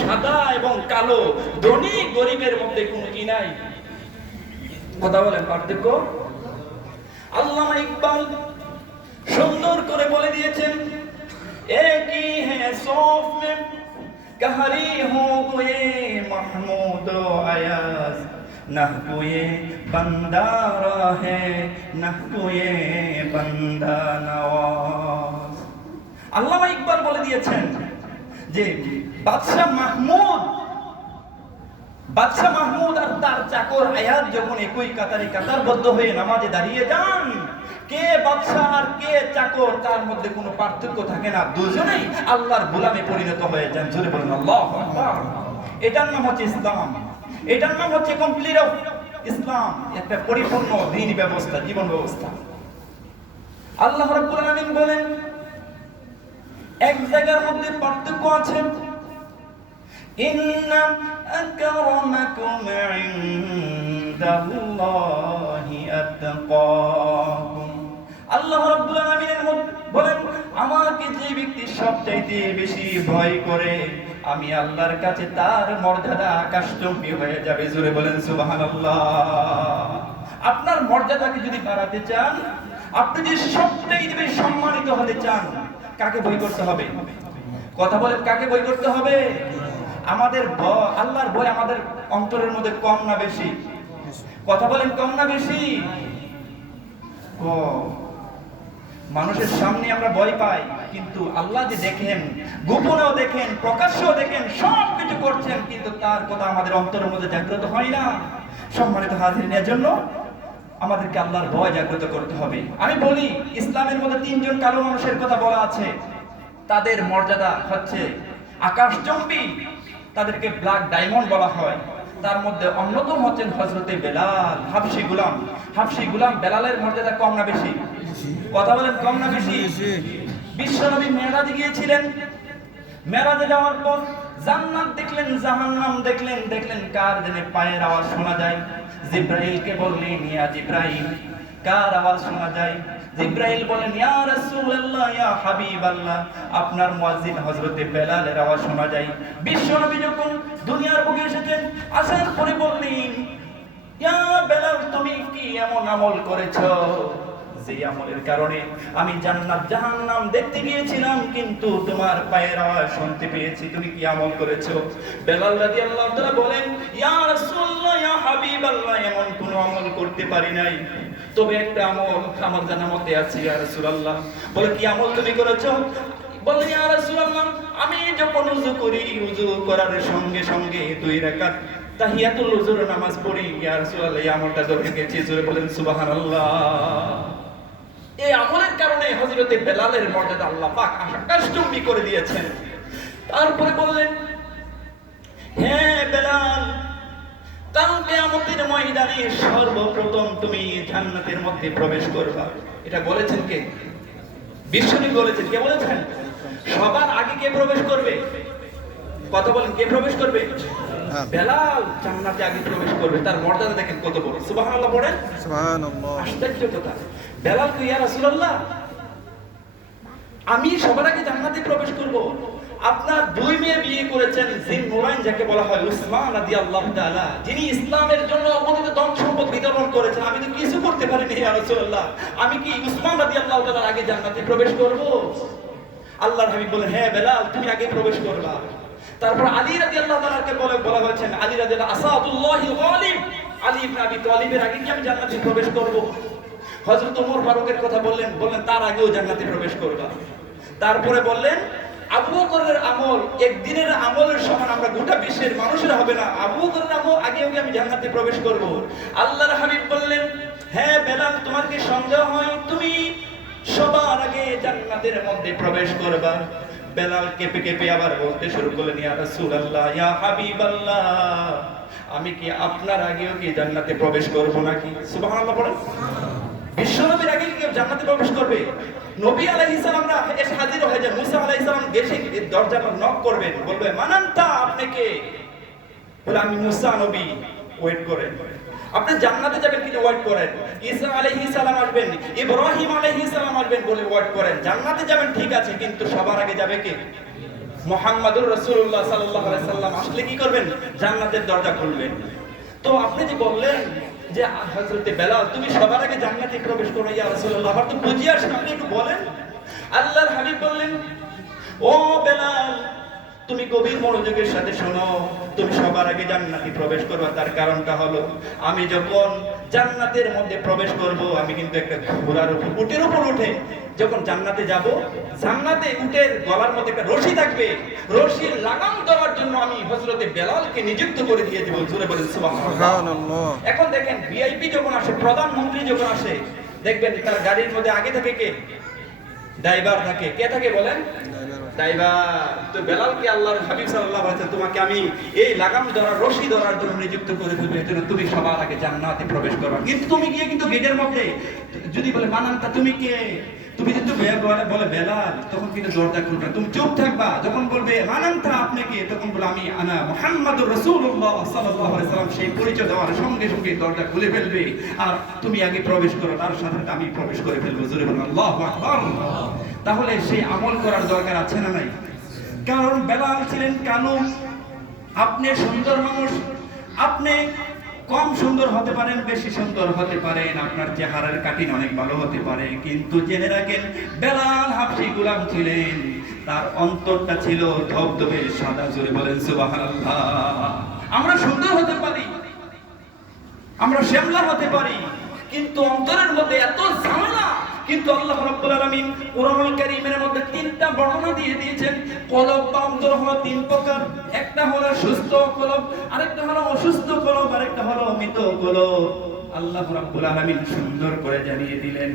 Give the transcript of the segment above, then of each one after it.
সাদা এবং কালো, ধনী গরিবের মধ্যে কোনো কি নাই? কথা বলেন পার্থক্য? আল্লাহ ইকবাল সুন্দর করে বলে দিয়েছেন, একই হ্যাঁ সফ মে, কাহারি হো গোয়ে মাহমুদ আয়াজ, না کوئے بندہ راہ না نہ کوئے بندہ আল্লাহ ইকবাল বলে দিয়েছেন যে বাদশাহ মাহমুদ বাদশাহ মাহমুদ আর তার চাকর আয়াত যখন একই কাতারে কাতারবদ্ধ হয়ে নামাজে দাঁড়িয়ে যান, কে বাদশাহ আর কে চাকর, তার মধ্যে কোনো পার্থক্য থাকে না। দুজনেই আল্লাহর গোলামে পরিণত হয়ে যান। জোরে বলুন, আল্লাহ এটার নাম হচ্ছে ইসলাম। এটার নাম হচ্ছে কমপ্লিট অফ ইসলাম। একটা পরিপূর্ণ দিন ব্যবস্থা, জীবন ব্যবস্থা। আল্লাহ রাব্বুল আলামিন বলেন এক জায়গার মধ্যে পার্থক্য আছে। আল্লাহ বলেন, আমাকে যে ব্যক্তি সবচাইতে বেশি ভয় করে, আমি আল্লাহর কাছে তার মর্যাদা আকাশচম্বী হয়ে যাবে। জোরে বলেন, সুবহানাল্লাহ। আপনার মর্যাদাকে যদি বাড়াতে চান, আপনি যদি সবচাইতে বেশি সম্মানিত হতে চান কাকে ভয় করতে হবে? কথা বলেন, কাকে বই করতে হবে? আমাদের আল্লাহর ভয় আমাদের অন্তরের মধ্যে কম না বেশি? কথা বলেন, কম না বেশি? মানুষের সামনে আমরা ভয় পাই, কিন্তু আল্লাহ যে দেখেন, গোপনেও দেখেন, প্রকাশ্যেও দেখেন সব কিছু করছেন, কিন্তু তার কথা আমাদের অন্তরের মধ্যে জাগ্রত হয় না। সম্মানিত হাজির জন্য আমাদেরকে আল্লাহর ভয় জাগ্রত করতে হবে। আমি বলি, ইসলামের মধ্যে তিনজন কালো মানুষের কথা বলা আছে। তাদের মর্যাদা হচ্ছে আকাশচম্বী তাদেরকে ব্ল্যাক ডায়মন্ড বলা হয়। তার মধ্যে অন্যতম হচ্ছেন হজরতে বেলাল, হাফসি গুলাম। হাফসি গুলাম বেলালের মর্যাদা কম না বেশি? কথা বলেন, কম না বেশি? বিশ্বনবী মেরাজে গিয়েছিলেন। মেরাজে যাওয়ার পর জান্নাত দেখলেন, জাহান্নাম দেখলেন দেখলেন কার জেনে পায়ের আওয়াজ শোনা যায়। জিব্রাইলকে বললেন, ইয়া জিব্রাইল, কার আওয়াজ শোনা যায়? জিব্রাইল বলেন ইয়া রাসূলুল্লাহ, ইয়া হাবিবাল্লাহ, আপনার মুয়াজ্জিন হযরতে বেলালের আওয়াজ শোনা যায়। বিশ্বনবী যখন দুনিয়ার বুকে এসেছেন, আসার পরে বললেন, ইয়া বেলাল, তুমি কি এমন আমল করেছ? আমলের কারণে আমি জান্নাত, জাহান্নাম দেখতে গিয়েছিলাম, কিন্তু তোমার পায়ের আওয়াজ শুনতে পেয়েছি। তুমি কি আমল করেছ? বেলাল তাআলা বলেন, ইয়া রাসূলুল্লাহ, ইয়া হাবিবাল্লাহ, এমন আমল করতে পারি নাই। তবে একটা আমল আমার জানা মতে আছে, ইয়া রাসূলুল্লাহ। বলে, কি আমল তুমি করেছ? ইয়া রাসূলুল্লাহ, আমি যখন উযু করি, উযু করার সঙ্গে সঙ্গে দুই রাকাত তাহিয়াতুল উযুর নামাজ পড়ি। ইয়া রাসূলুল্লাহ আমলটা ধরে গেছি জোরে বলেন, সুবহানাল্লাহ। এই আমলের কারণে হযরতে বেলালের মর্যাদা আল্লাহ পাক আকাশচুম্বী করে দিয়েছেন। তারপরে বললেন হ্যাঁ বেলাল ময়দানে সর্বপ্রথম তুমি জান্নাতের মধ্যে প্রবেশ করবা। এটা বলেছেন কে? বিশ্বনবী বলেছেন। কে বলেছেন? সবার আগে কে প্রবেশ করবে? কথা বলেন, কে প্রবেশ করবে? বেলাল জান্নাতে আগে প্রবেশ করবে তার মর্যাদা দেখেন কত বড়। সুবহানাল্লাহ পড়েন? সুবহানাল্লাহ। আশ্চর্য কথা। বেলাল কই ইয়া রাসূলুল্লাহ আমি সবার আগে জান্নাতে প্রবেশ করব। আপনার দুই মেয়ে বিয়ে করেছেন জিন নুরাইন যাকে বলা হয় উসমান তাআলা যিনি ইসলামের জন্য অগণিত ধন সম্পদ বিতরণ করেছেন। আমি তো কিছু করতে পারিনি ইয়া রাসূলুল্লাহ। আমি কি উসমান রাদিয়াল্লাহু তাআলার আগে জান্নাতে প্রবেশ করব? আল্লাহর হাবিব বলেন হ্যাঁ বেলাল তুমি আগে প্রবেশ করবা। তারপর আলী রাদিয়াল্লাহু তাআলাকে বলে বলা হয়েছেন আলী রাদিয়াল্লাহু আসাদুল্লাহি গালিব। আলী ইবনে আবি তালিবের আগে কি আমি জান্নাতে প্রবেশ করব? হযরত ওমর ফারুকের কথা বললেন বললেন, তার আগেও জান্নাতে প্রবেশ করবা। তারপরে বললেন, আবু বকরের আমল একদিনের আমলের সমান আমরা গোটা বিশ্বের মানুষের হবে না। আবু বকরের আমল আগে আগে আমি জান্নাতে প্রবেশ করব? আল্লাহর হাবিব বললেন হ্যাঁ বেলাল, তোমার কি সন্দেহ হয়? তুমি সবার আগে জান্নাতের মধ্যে প্রবেশ করবা। বেলাল কেঁপে কেঁপে আবার বলতে শুরু করলেন, ইয়া রাসূলুল্লাহ, ইয়া হাবিবাল্লাহ, আমি কি আপনার আগেও কি জান্নাতে প্রবেশ করব নাকি? সুবহানাল্লাহ পড়েন বিশ্বনবীর আগে কি জান্নাতে প্রবেশ করবে? নবী আলাইহিস সালামরা এসে হাজির হয়ে যান মুসা আলাইহিস সালাম এসে দরজাটা নক করবেন। বলবে, মানান্তা, আপনি কে? বলে, আমি মুসা নবী। ওয়েট করেন। আপনি জান্নাতে যাবেন কিন্তু ওয়েট করেন। ঈসা আলাইহিস সালাম আসবেন, ইব্রাহিম আলাইহিস সালাম আসবেন বলে ওয়েট করেন। জান্নাতে যাবেন ঠিক আছে, কিন্তু সবার আগে যাবে কে? মোহাম্মদুর রাসূলুল্লাহ সাল্লাল্লাহু আলাইহি সাল্লাম। আসলে কি করবেন? জান্নাতের দরজা খুলবেন। তো আপনি যে বললেন যে হযরতে বেলাল, তুমি সবার আগে জান্নাতে প্রবেশ করো, ইয়া রাসূলুল্লাহ। আমার তো বুঝি আসে আপনি একটু বলেন। আল্লাহর হাবিব বললেন, ও বেলাল তুমি গভীর মনোযোগের সাথে শোনো তুমি সবার আগে জান্নাতে প্রবেশ করবে। তার কারণটা হলো আমি যখন জান্নাতের মধ্যে প্রবেশ করব আমি কিন্তু একটা ঘোড়ার উপর উটের উপর উঠে যখন জান্নাতে যাব জান্নাতে উটের গলার মধ্যে একটা রশি থাকবে। রশির লাগাম দেওয়ার জন্য আমি হযরতে বেলালকে নিযুক্ত করে দিয়ে দেব। জোরে বলেন সুবহানাল্লাহ। সুবহানাল্লাহ। এখন দেখেন ভিআইপি যখন আসে প্রধানমন্ত্রী যখন আসে দেখবেন তার গাড়ির মধ্যে আগে থাকে কে? ড্রাইভার থাকে। কে থাকে বলেন? তো বেলালকে আল্লাহর হাবিব আলাইহি ওয়াসাল্লাম তোমাকে আমি এই লাগাম ধরার রশি ধরার জন্য নিযুক্ত করে দেব এজন্য তুমি সবার আগে জান্নাতে প্রবেশ করবে। কিন্তু তুমি গিয়ে কিন্তু গেটের মধ্যে, যদি বলে মানান্তা তুমি কে? তুমি বলে বলে, বেলাল। তখন কিন্তু দরজা খুলবে। তুমি চুপ থাকবা। যখন বলবে মানান্তা আপনি কে? তখন বলে, আমি, আনা আলাইহি সাল্লাম সেই পরিচয় দেওয়ার সঙ্গে সঙ্গে দরজা খুলে ফেলবে। আর তুমি আগে প্রবেশ করো, তার সাথে আমি প্রবেশ করে ফেলব। জোরে বলুন, আল্লাহু তাহলে সেই আমল করার দরকার আছে না নাই? কারণ বেলাল ছিলেন কানু আপনি সুন্দর মানুষ। আপনি কম সুন্দর হতে পারেন, বেশি সুন্দর হতে পারেন। আপনার চেহারার কাটিন অনেক ভালো হতে পারে। কিন্তু জেনে রাখেন, বেলাল হাফসি গুলাম ছিলেন। তার অন্তরটা ছিল ধবধবে সাদা জুড়ে বলেন সুবহানাল্লাহ। আমরা সুন্দর হতে পারি। আমরা শ্যামলা হতে পারি। কিন্তু অন্তরের মধ্যে এত ঝামেলা। কিন্তু আল্লাহ রাব্বুল আলামিন কোরআনুল কারীমের মধ্যে তিনটা বর্ণনা দিয়ে দিয়েছেন, কলব বা অন্তর হলো তিন প্রকার। একটা হলো সুস্থ কলব, আরেকটা হলো অসুস্থ কলব, আরেকটা হলো মৃত কলব। আল্লাহ রাব্বুল আলামিন সুন্দর করে জানিয়ে দিলেন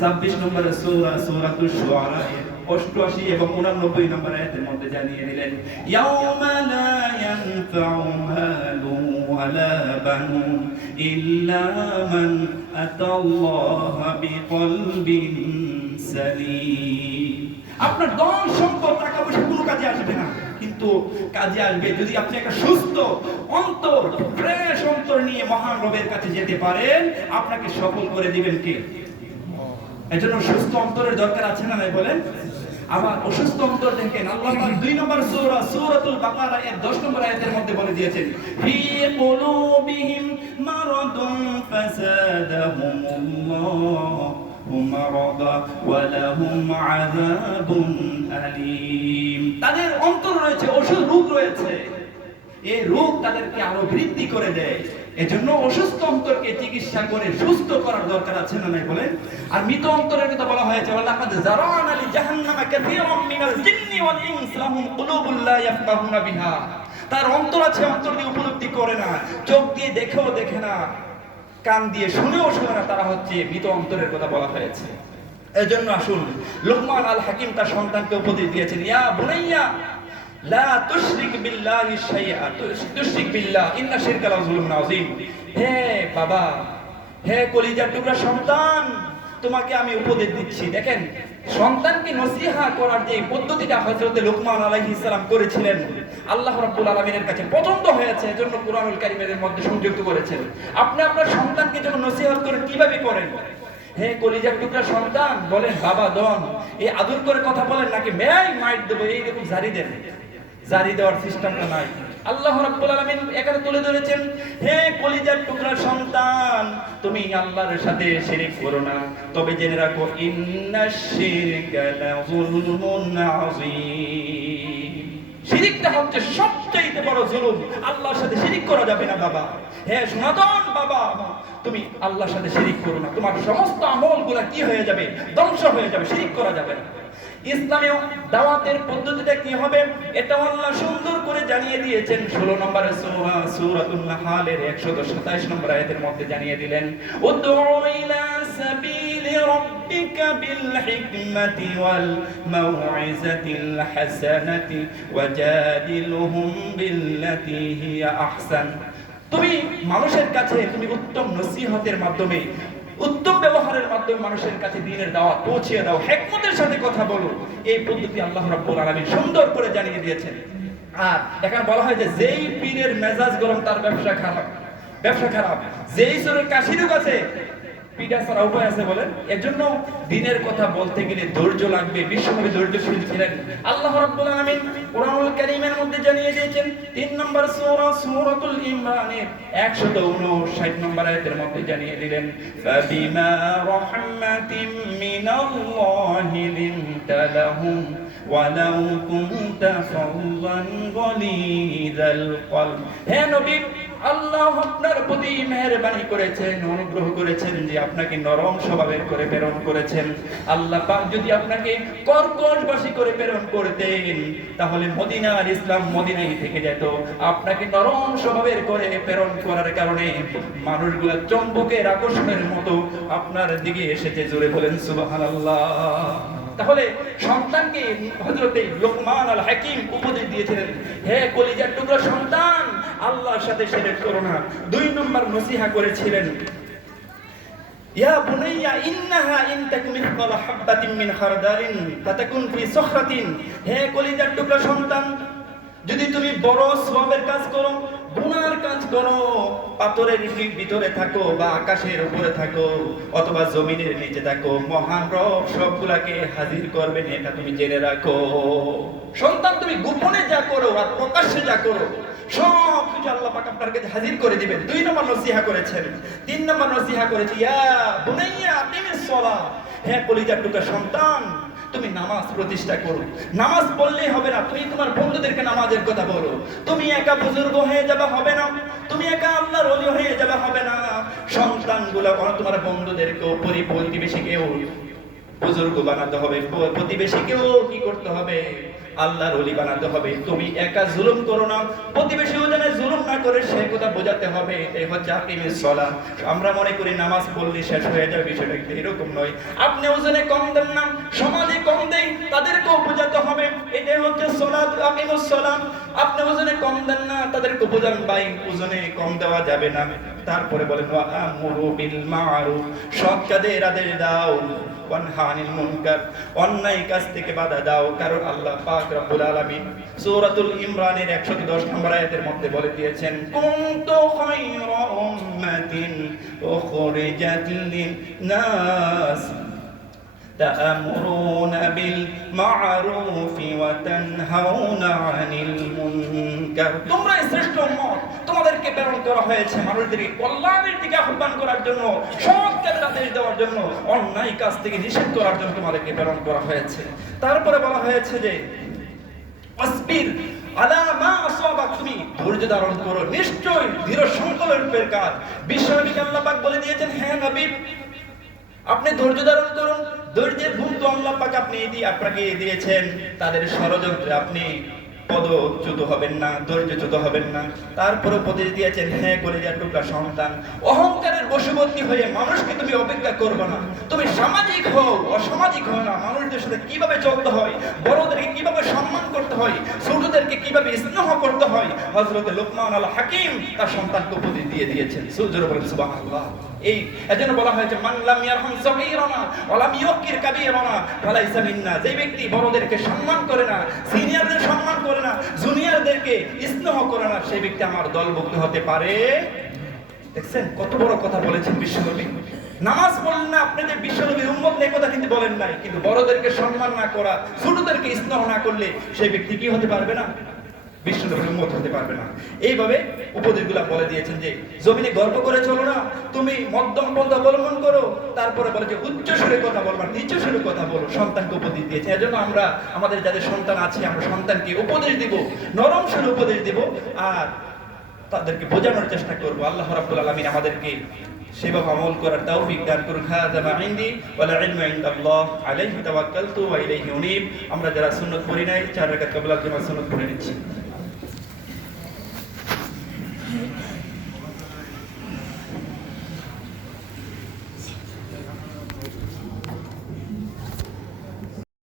26 নম্বর সূরা, সূরাতুশ শুআরা এর 88 এবং 89 নম্বর আয়াতের মধ্যে জানিয়ে দিলেন, ইয়াউমা লা ইয়ানফাউ মালু ওয়ালা বানুন ইল্লা মান আতাল্লাহা বিকলবিন সালিম আপনার ধন সম্পদ টাকা পয়সা কোনো কাজে আসবে না। কিন্তু কাজে আসবে যদি আপনি একটা সুস্থ, অন্তর ফ্রেশ অন্তর নিয়ে মহান রবের কাছে যেতে পারেন, আপনাকে সফল করে দিবেন কে? এজন্য সুস্থ অন্তরের দরকার আছে না নাই বলেন? আবার অসুস্থ অন্তর দেখেন আল্লাহ পাক দুই নম্বর সূরা, সূরাতুল বাকারা এর 10 নম্বর আয়াতের মধ্যে বলে দিয়েছেন, ফি কুলুবিহিম মারাদুন ফাসাদাহুমুল্লাহু মারাদা ওয়া লাহুম আযাবুন আলীম. তাদের অন্তর রয়েছে, অসুখ রোগ রয়েছে। এই রোগ তাদেরকে আরও বৃদ্ধি করে দেয়। এজন্য অসুস্থ অন্তরকে চিকিৎসা করে সুস্থ করার দরকার আছে না নাই বলেন? আর মৃত অন্তরের কথা বলা হয়েছে, ওয়ালাকাদ জারানা লি জাহান্নামা কাসীরাম মিনাল জিন্নি ওয়াল ইনস, লাহুম কুলুবুল লা ইয়াফকাহুনা বিহা। তার অন্তর আছে, অন্তর দিয়ে উপলব্ধি করে না, চোখ দিয়ে দেখেও দেখে না, কান দিয়ে শুনেও শুনে না, তারা হচ্ছে মৃত অন্তরের কথা বলা হয়েছে। এজন্য আসুন, লোকমান আল হাকিম তার সন্তানকে উপদেশ দিয়েছেন, ইয়া বুনাইয়া লা তুশরিক বিল্লাহি শাইআ। তুশরিক বিল্লাহ, ইন্না শিরকা লাযুলুমুন আযীম। হে বাবা, হে কলিজার টুকরা সন্তান, তোমাকে আমি উপদেশ দিচ্ছি। দেখেন, সন্তানকে নসিহা করার যে পদ্ধতিটা লোকমান আলাইহিস সালাম করেছিলেন, আল্লাহ রাব্বুল আলামিনের কাছে পছন্দ হয়েছে, এজন্য কুরআনুল কারীমের মধ্যে সংযুক্ত করেছেন। আপনি আপনার সন্তানকে যখন নসিহত করেন কীভাবে করেন? হে কলিজার টুকরা সন্তান, বলেন, বাবা দন এই আদর করে কথা বলেন নাকি? মেয়াই মাইট দেবো এইরকম জারি দেন। জারি দেওয়ার সিস্টেমটা নাই। আল্লাহ রাব্বুল আলামিন এখানে তুলে ধরেছেন, হে কলিজার টুকরা সন্তান, তুমি আল্লাহর সাথে শিরিক করো না। তবে জেনে রাখো ইন্নাশ শিরকা লাযুলমুন আযীম। শিরিকটা হচ্ছে সবচেয়ে বড় জুলুম। আল্লাহর সাথে শিরিক করা যাবে না, বাবা। হ্যাঁ সনাতন বাবা, তুমি আল্লাহর সাথে শিরিক করো না। তোমার সমস্ত আমলগুলা কি হয়ে যাবে? ধ্বংস হয়ে যাবে, শিরিক করা যাবে না। ইসলামীয় দাওয়াতের পদ্ধতিটা কি হবে? এটা আল্লাহ সুন্দর করে জানিয়ে দিয়েছেন। 16 নম্বরে সূরা সূরাতুন নাহালের 127 নম্বর আয়াতের মধ্যে জানিয়ে দিলেন হিকমাতি ওয়াল মাউইজাতিল হাসানাতি ওয়াজাদিলহুম বিল্লাতি হিয়া আহসান। তুমি মানুষের কাছে তুমি উত্তম নসিহতের মাধ্যমে উত্তম ব্যবহারের মাধ্যমে মানুষের কাছে দিনের দাওয়া পৌঁছে দাও, হেকমতের সাথে কথা বলো। এই পদ্ধতি আল্লাহ রাব্বুল আলামিন সুন্দর করে জানিয়ে দিয়েছেন। আর এখানে বলা হয় যে, যেই পীরের মেজাজ গরম, তার ব্যবসা খারাপ। ব্যবসা খারাপ। যেই সুরের কাশি রোগ আছে পীড়া ছাড়া উপায় আছে বলেন? এজন্য দিনের কথা বলতে গেলে ধৈর্য লাগবে বিশ্বকবি ধৈর্যশীল ছিলেন। আল্লাহ রাব্বুল আলামিন কোরআনুল কারীমের মধ্যে জানিয়ে দিয়েছেন, তিন নম্বর সূরা, সূরাতুল ইমরানে 159 নম্বর আয়াতের মধ্যে জানিয়ে দিলেন, ফাবিমা রাহমাতিম মিনাল্লাহি লিনতা লাহুম, ওয়ালাউ কুনতা ফাওয়ান গালিজাল কলব। হে নবী আল্লাহ আপনার প্রতি মেহেরবানি করেছেন, অনুগ্রহ করেছেন যে আপনাকে নরম স্বভাবের করে প্রেরণ করেছেন। আল্লাহ পাক যদি আপনাকে কর্কশবাসী করে প্রেরণ করতেন, তাহলে মদিনার ইসলাম মদিনাই থেকে যেত। আপনাকে নরম স্বভাবের করে প্রেরণ করার কারণে মানুষগুলা চম্বকের আকর্ষণের মতো আপনার দিকে এসেছে। জোরে বলেন, সুবহানাল্লাহ। তাহলে সন্তানকে হযরতে লোকমান আল হাকিম উপদেশ দিয়েছিলেন, হে কলিজার টুকরো সন্তান আল্লাহর সাথে শিরক করো না। দুই নম্বর নসিহা করেছিলেন, ইয়া বুনাইয়া, ইন্নাহা ইন মিন খারদালিন, ফাতাকুন ফি হে কলিজার টুকরো সন্তান, যদি তুমি বড় সওয়াবের কাজ করো, গুনার কাজ করো, পাথরের ভিতরে থাকো বা আকাশের উপরে থাকো, অথবা জমিনের নিচে থাকো, মহান রব সবগুলাকে হাজির করবেন, এটা তুমি জেনে রাখো। সন্তান, তুমি গোপনে যা করো আর প্রকাশ্যে যা করো, সব পাক আপনার কাছে হাজির করে দিবেন। দুই নম্বর নসিহা করেছেন। তিন নম্বর নসিহা করেছি, ইয়া বুনাইয়া আকিমিস সালাহ হে কলিজার টুকা সন্তান, তুমি নামাজ প্রতিষ্ঠা করো। নামাজ পড়লেই হবে না, তুমি তোমার বন্ধুদেরকে নামাজের কথা বলো। তুমি একা বুজুর্গ হয়ে যাবে হবে না, তুমি একা আল্লাহর ওলি হয়ে যাবে হবে না। সন্তানগুলো তোমার বন্ধুদেরকেও, পরি প্রতিবেশীকেও, বুজুর্গ বানাতে হবে, প্রতিবেশীকেও কি করতে হবে? আল্লাহর অলি বানাতে হবে। তুমি একা জুলুম করো না প্রতিবেশীও যেন জুলুম না করে সে কথা বোঝাতে হবে। এই হচ্ছে আকিমের সলা আমরা মনে করি নামাজ পড়লে শেষ হয়ে যাবে বিষয়টা এরকম নয়। আপনি ওজনে কম দেন না সমাজে কম দেন তাদেরকেও বোঝাতে হবে। এটাই হচ্ছে সলাত আকিমুস সালাম আপনি ওজনে কম দেন না, তাদেরকে বোঝান ভাই, ওজনে কম দেওয়া যাবে না। তারপরে বলেন ওয়া আমরু বিল মারুফ সৎ কাজের আদেশ দাও। ওয়ানহানিল মুনকার অন্যায় কাজ থেকে বাধা দাও। কারণ আল্লাহ পাক রব্বুল আলামিন সূরাতুল ইমরানের 110 নম্বর আয়াতের মধ্যে বলে দিয়েছেন, কুনতু খায়রা উম্মাতিন উখরিজাত লিন-নাস تأمرون بالمعروف وتنهون عن المنكر তোমরা শ্রেষ্ঠ উম্মত তোমাদেরকে প্রেরণ করা হয়েছে মানুষদেরকে কল্যাণের দিকে আহ্বান করার জন্য সৎ কাজের আদেশ দেওয়ার জন্য অন্যায় কাজ থেকে নিষেধ করার জন্য তোমাদেরকে প্রেরণ করা হয়েছে তারপরে বলা হয়েছে যে অস্পির আলা মা আসাবাক তুমি ধৈর্য ধারণ করো নিশ্চয়ই দৃঢ় সংকল্পের কাজ বিশ্বনবীকে আল্লাহ পাক বলে দিয়েছেন হ্যাঁ নবী আপনি ধৈর্য ধারণ করুন। ধৈর্যের ভুল তো আল্লাহ পাক আপনি আপনাকে দিয়েছেন। তাদের ষড়যন্ত্রে আপনি পদচ্যুত হবেন না, ধৈর্যচ্যুত হবেন না। তারপরে উপদেশ দিয়েছেন হ্যাঁ করে যা টুকরা সন্তান। অহংকারের বশবর্তী হয়ে মানুষকে তুমি অপেক্ষা করবে না। তুমি সামাজিক হও, অসামাজিক হও না। মানুষদের সাথে কীভাবে চলতে হয়, বড়দেরকে কীভাবে সম্মান করতে হয়, ছোটদেরকে কীভাবে স্নেহ করতে হয় হজরত লোকমান আল হাকিম তার সন্তানকে উপদেশ দিয়ে দিয়েছেন। সুজোর বলেন, সুবহানাল্লাহ। এই, এজন্য বলা হয়েছে, মান লাম ইয়ারহাম সগীরানা ওয়া লাম ইউকির কাবীরানা ফালাইসা মিন্না। যে ব্যক্তি বড়দেরকে সম্মান করে না, সিনিয়রদের সম্মান করে না, জুনিয়রদেরকে স্নেহ করে না, সেই ব্যক্তি আমার দলভুক্ত হতে পারে দেখছেন? কত বড় কথা বলেছেন বিশ্বনবী। নামাজ পড়লেন না আপনি যে বিশ্বনবীর উম্মত এই কথা কিন্তু বলেন নাই। কিন্তু বড়দেরকে সম্মান না করা, ছোটদেরকে স্নেহ না করলে সেই ব্যক্তি কি হতে পারবে না? বিষ্ণুনবীর উম্মত হতে পারবে না। এইভাবে উপদেশগুলা বলে দিয়েছেন যে, জমিনে গর্ব করে চলো না, তুমি মধ্যম পন্থা অবলম্বন করো, তারপরে বলে যে, উচ্চ সুরে কথা বলবা, নিচ সুরে কথা বলো, সন্তানকে উপদেশ দিয়েছে। এজন্য আমরা, আমাদের যাদের সন্তান আছে, আমরা সন্তানকে উপদেশ দিব, নরম সুরে উপদেশ দিব, আর তাদেরকে বোঝানোর চেষ্টা করব। আল্লাহ রাব্বুল আলামিন আমাদেরকে সেভাবে আমল করার তৌফিক দান করুন হাযা মা ইনদি ইনদাল্লাহ আলাইহি তাওয়াক্কালতু ওয়া ইলাইহি আমরা যারা সুন্নাত পড়ি নাই, চার রাকাত ক্বাবলা জামাত সুন্নাত পড়ে নিচ্ছি।